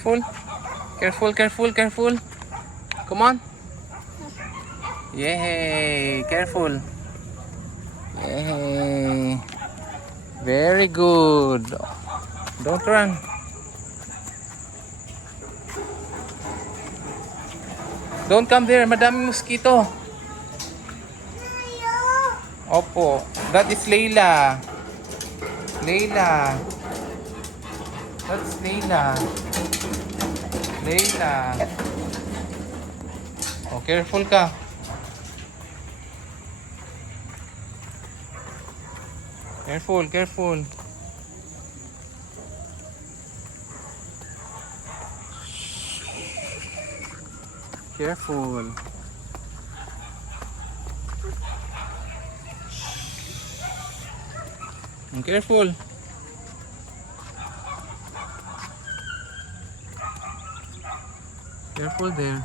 Careful. Careful, careful, careful. Come on. Yay! Careful. Yay! Very good. Don't run. Don't come there. Madaming mosquito. Opo. That is Layla. Layla. That's Layla. Layla. Oh, careful ka. Careful, careful. Careful. Careful. Careful there.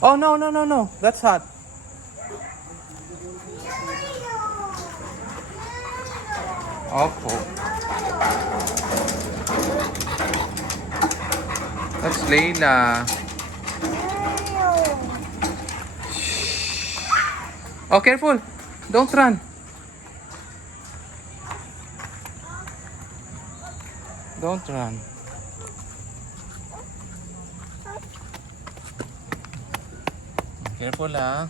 Oh no, no, no, no. That's hot. Opo. That's Layla. Oh, careful. Don't run. Don't run. Careful, ah.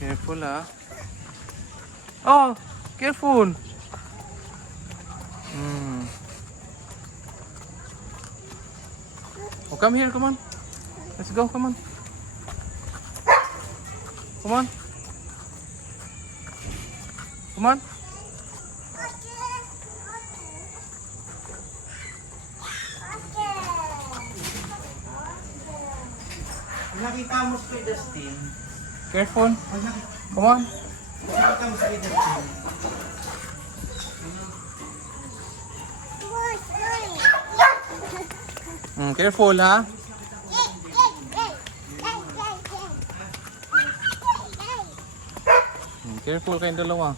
Careful, ah. Oh, careful. Oh, come here, come on. Let's go, come on. Come on. Come on. Nakita mo si Dustin. Careful. Come on. Nakita mo si Dustin. Careful, ha? Careful kayong dalawa.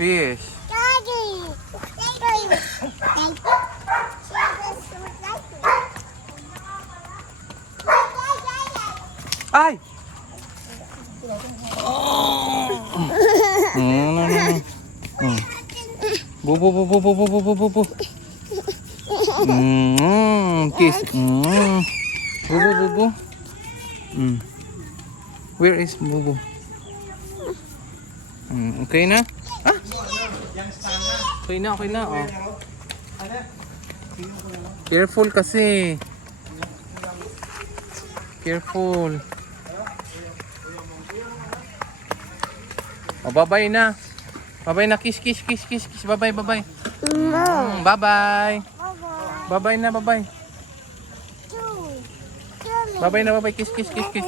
Fish. Ay! No, no, no. Bu, bu, bu, bu, bu, bu, bu, bu, bu, bu. Kiss. Bu, bu, bu, bu. Where is Bubu? Okay na? Ah? Okay na, okay na. Oh. Careful kasi. Careful. Oh, bye-bye na. Bye-bye na. Kiss, kiss, kiss, kiss, kiss. Bye-bye, bye-bye. Bye-bye. Bye-bye na, bye-bye. Bye-bye na, bye-bye. Kiss, kiss, kiss, kiss.